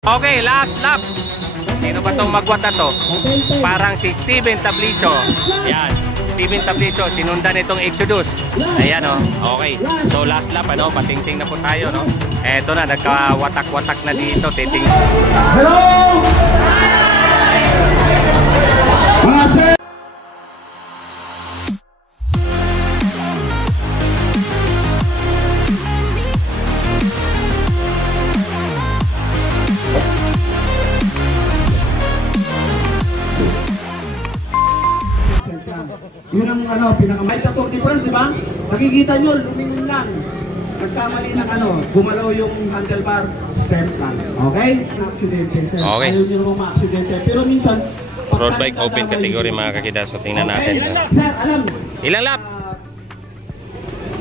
Okay, last lap. Sino ba itong magwat na to? Parang si Steven Tabliso. Yan, Steven Tabliso, sinundan itong Exodus. Ayan o, okay. So last lap, ano, patingting na po tayo, no? Eto na, nagkawatak-watak na dito. Titing. Hello! Mga sir! Yun ang pinakamahit sa Tour de France, di ba? Makikita nyo, lumingon lang. Nagkamali ng gumalaw yung handlebar, same lang. Okay? Aksidente, sir. Okay. Ayaw nyo naman ma-aksidente. Pero minsan, road bike open category mga kakida. So tingnan natin. Sir, alam. Ilang lap?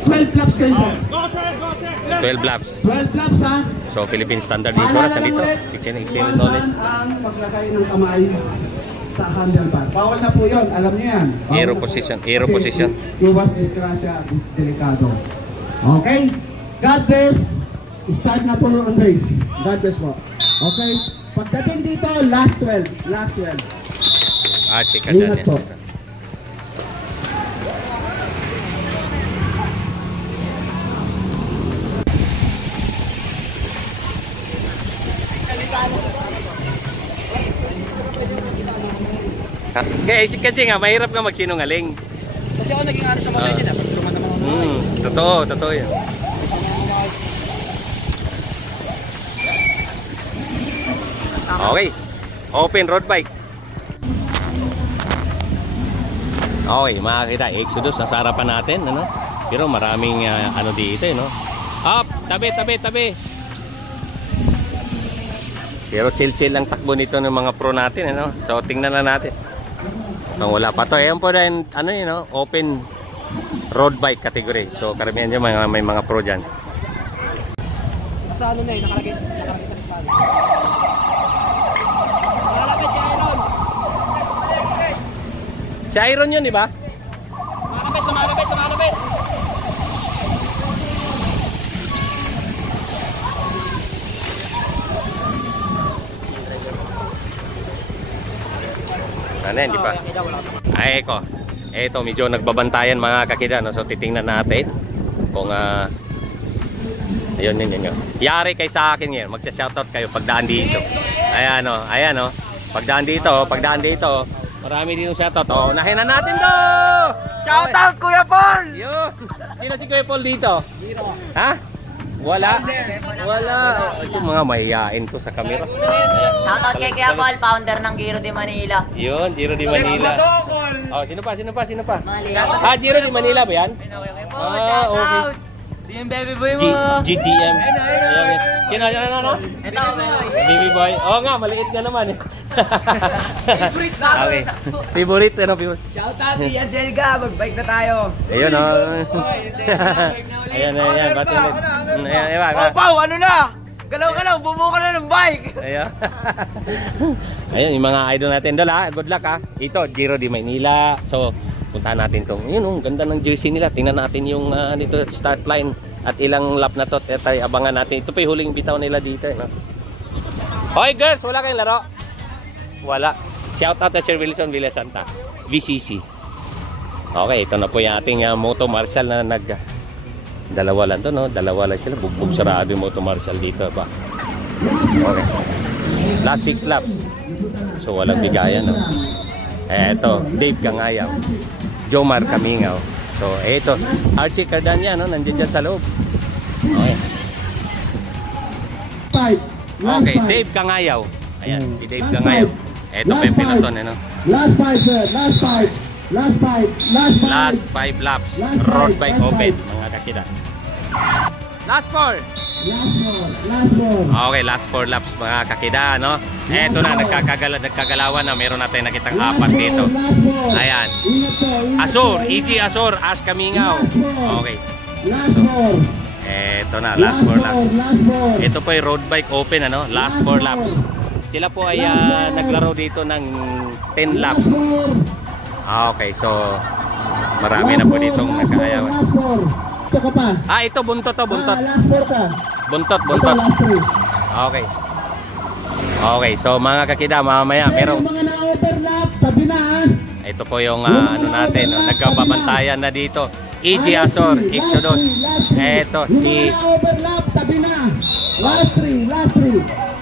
12 laps kayo, sir. 12 laps. 12 laps, ha? So Philippine Standard Insurance dito. Excellent knowledge. Ang maglagay ng kamay sa handlebar. Bawal na po yun, alam niyo yan. Aero position, aero position. Iwas disgrasya, delikado. Okay? God bless. Start na po ang race. God bless po. Okay? Pagdating dito, last 12. Last 12. Ah, chika dyan yan. Kasi nga, mahirap nga magsinungaling. Kasi ako naging ano sa mga ganyan, pagtulungan naman ako. Totoo yun. Okay, open road bike. Okay, makakita, Exodus, nasa harapan natin, ano? Pero maraming dito, no? Up, tabi. Pero chill ang takbo nito ng mga pro natin, ano? So tingnan na natin. Kung wala pa to, ayan po rin, open road bike category. So karamihan dyan, may mga pro dyan. Sa nakalagay sa listahan. Malapit kay Iron. Si Iron yun, di ba? Lumalapit. Ano yan, di ba? Ay, eto, medyo nagbabantayan mga kakida, no? So titingnan natin kung ayun. Yari kay sa akin ngayon, magsa-shoutout kayo pagdaan dito. Ayan o. Pagdaan dito. Marami din yung shoutout. Oh, unahin na natin to! Shoutout Kuya Paul! Yun. Sino si Kuya Paul dito? Zero. Ha? Wala. Ito mga mahihain to sa camera. Shoutout kay Kuya Paul, founder ng Giro de Manila. Yun, Giro de Manila. Oh, sino pa? Giro de Manila ba yan? Okay. Yung baby boy mo. GDM. Sino? Ito, Baby boy. Oo nga, maliit nga naman. Okay. Favorite. Shoutout kay Angelica, mag-bike na tayo. Ayun o. Ayan. Ba't ulit? Ayan. Pau, ano na? Galaw, bumuka na ng bike. Ayun, yung mga idol natin doon, ha. Good luck, ha. Ito, Giro de Manila. So, puntahan natin itong, ganda ng jersey nila. Tingnan natin yung dito start line at ilang lap na to. Tayo abangan natin. Ito pa yung huling bitaw nila dito. Hoy girls, wala kayong laro? Wala. Shout out to Sir Wilson Villasanta, VCC. Okay, ito na po yung ating Moto Marshall na dalawa lang to, no? Dalawa lang sila. Bugbog sarado yung Moto Marshall dito pa. Okay. Last 6 laps. So walang bigayan, no? Eto, Dave Gangayaw, Jomar Camingaw. So, eto, Archie Cardania, no? Nandiyan dyan sa loob. Okay. Okay, Dave Gangayaw. Ayan, si Dave Gangayaw. Eto pa yung piloton, ano? Last 5, sir. Last 5 laps. Road bike open, mga kakita. Last 4. Okay, last 4 laps mga kakida, no? Eto na, nagkagalawan na. Meron natin nakitang apat dito. Ayan. Azur, EG Azur, As Camingaw. Okay. Eto na, last 4 laps. Ito po yung road bike open, ano? Last 4 laps. Sila po ay naglaro dito ng 10 laps. Okay, so marami na po ditong nagkakayawan. Ito buntot to, buntot. Last 4 ka. Buntot. Last 3. Okay. Okay, so mga kakida, mamaya Sir, merong... yung mga na-overlap, tabi na. Ito po yung ano natin, nagkababantayan na dito. EG Azor, Exodus. Eto, si... Yung mga na-overlap, tabi na. Last three.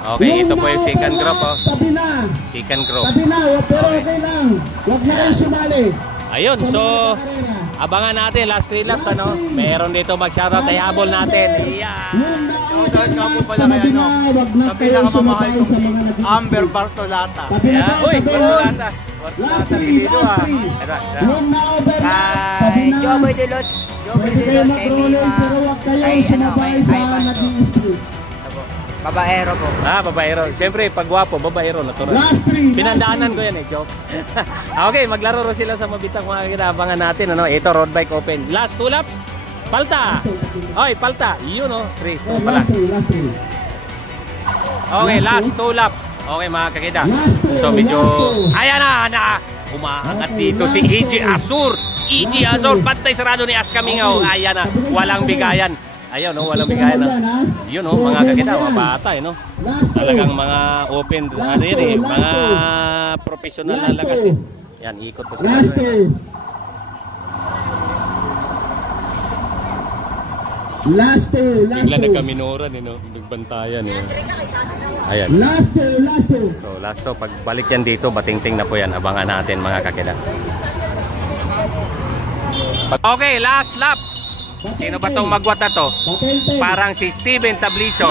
Okay, ito po yung second group, oh. Tabi na. Second group. Tabi na, pero okay lang. Huwag na kayo sumali. Ayun, so abangan natin last 3 laps, ano. Meron dito mag-shoutout, ay habol natin. Yeah. Shoutout nga po pala kay ano, sa pinakamamahal kong Amber Bartolata. Yeah. Uy, Bartolata. Last three. Yung na-overlap, tabi na. Joboy de los Pwede kayo mag-roller, pero huwag kayong sumabay sa naging split. Babaero po. Babaero. Siyempre, pag gwapo, babaero, natural. Last three. Pinandaanan ko yan joke. Okay, maglaro rin sila sa mabitang mga kinabangan natin, ano. Ito, road bike open. Last 2 laps. Palta. Oy, palta. Yun, 3, 2 pala. Last three. Okay, last 2 laps. Okay, mga kakida. So, medyo... Ayan na. Umaangat dito si EG Azor. EG Azor, pantay sarado ni Askamingaw. Ayan na, walang bigayan. Ayun, walang bigayan. Yun, mga kakida, mga bata, no? Talagang mga open, ano yun eh, mga professional na lagas eh. Yan, ikot po sila. Last two. Bigla nagkaminoran, no? Nagbantayan, Ayan. Last two. So, last two, pagbalik yan dito, batingting na po yan. Abangan natin, mga kakida. Okay, last lap. Sino ba itong magwat na to? Parang si Steven Tabliso.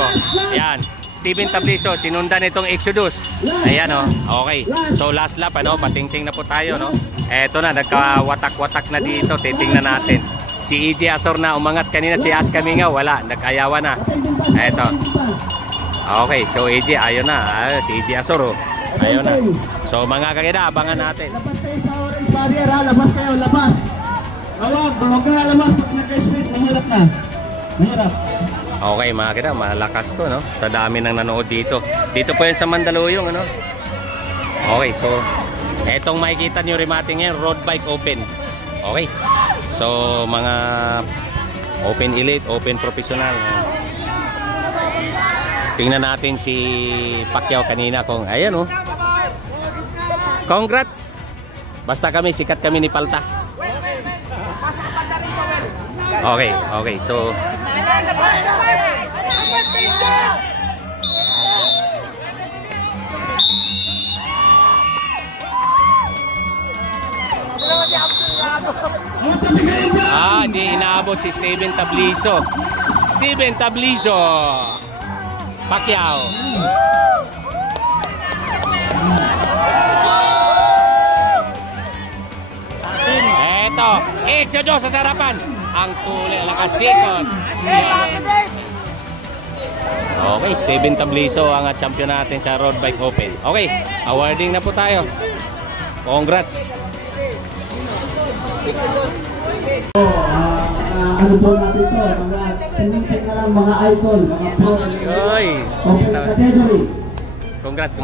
Ayan, Steven Tabliso, sinundan itong Exodus. Ayan, okay. So, last lap, patingting na po tayo, no? Eto na, nagkawatak-watak na dito. Titingnan natin. Si EG Azor na umangat kanina, si Askamingaw, wala, nag-ayawan na. Eto. Okay, so EG, ayun na. Si EG Azor, ayun na. So, mga kakida, abangan natin. Labas kayo sa orange barrier, ha? Labas kayo, labas. Huwag ka labas pag nagka-split, mahirap na. Mahirap. Okay, mga kakida, malakas to, no? Sa dami nang nanood dito. Dito po yan sa Mandaluyong, ano? Okay, so, etong makikita nyo remating yan, road bike open. Okay. So, mga open elite, open professional. Tingnan natin si Pacquiao kanina kung, ayan Congrats! Basta kami, sikat kami ni Palta. Okay, so... Hindi inaabot si Steven Tabliso. Pacquiao. Eto, Exodus sa sarapan. Ang tuli, lakas second. Okay, Steven Tabliso ang champion natin sa Road Bike Open. Okay, awarding na po tayo. Congrats. Ano po natin ito? Mga tinitin na lang, mga icon, mga pro. Open category. Congrats.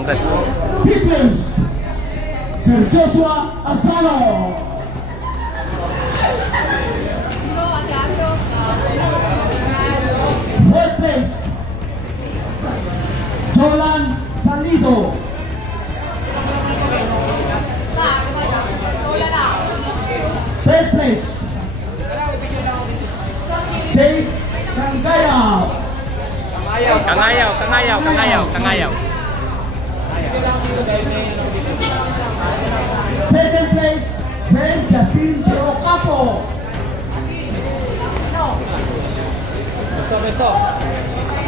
Peoples, Sir Joshua Asano. Fourth place, Jolan Salido. Third place, Dave Kangayaw. Kangayaw. Second place, Ben Justin De Ocampo.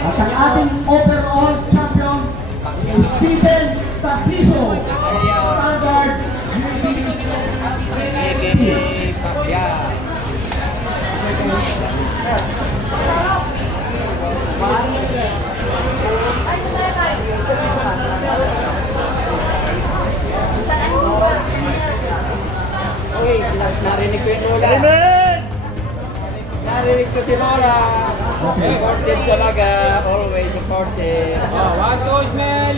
At ang ating overall champion is Steven Tabliso of Standard Narinig ko yung Lola. Narinig ko si Lola. Supported talaga. Always supported. Wag ko, Ismael.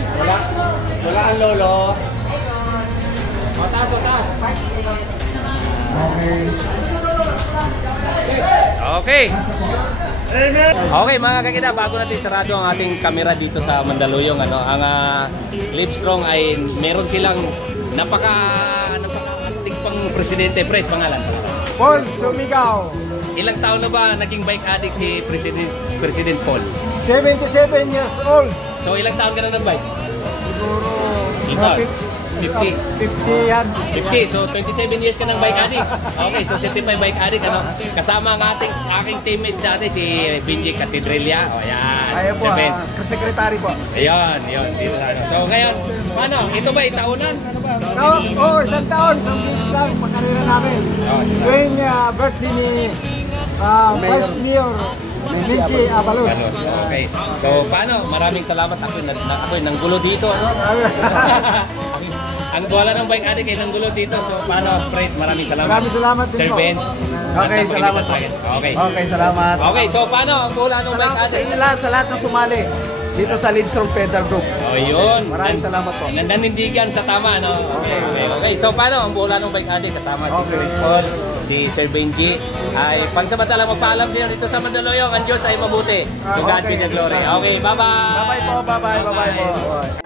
Wala ang lolo. Taas. Okay. Okay mga kakita, bago natin sarado ang ating kamera dito sa Mandaluyong, ang Livestrong ay meron silang napaka-astig pang presidente. Pres, pangalan? Paul Sumigaw. Ilang taon na ba naging bike addict si President Paul? 77 years old. So ilang taon ka na ng bike? Siguro Ikaw? 50. 50 yan. 50. So 27 years ka ng bike addict. Okay, so 75 bike addict. Kasama ang aking teammates dati si Benji Catedrelia. O yan. Ayaw po, Si Benz. secretary po. Ayun, yun. Dito na. So ngayon, paano? Ito ba itaunan? Ano ba? Isang taon, isang beach lang, pagkarira namin. Tuwing birthday ni Vice Mayor Benji Abalos. Okay. So paano? Maraming salamat. Ako'y nanggulo dito. Ang bola ng bike addict ay nanggulo dito. So paano? Fred, maraming salamat. Maraming salamat din Sir po. Benz. Okay, salamat po. Okay. Okay, salamat. Okay, so paano? Ang bola ng bike Salamat sa addict? inyo lahat, sa lahat na sumali dito sa Livestrong Pedal Group. Oh, yun. Maraming salamat po. Nandanindigan sa tama, no? Okay. So, paano ang bola ng bike addict kasama si Chris Paul, si Sir Benji, ay pansamantala magpaalam sila dito sa Mandaluyong. Ang Diyos ay mabuti. So, God be the glory. Okay, bye-bye. Bye-bye po, bye-bye po.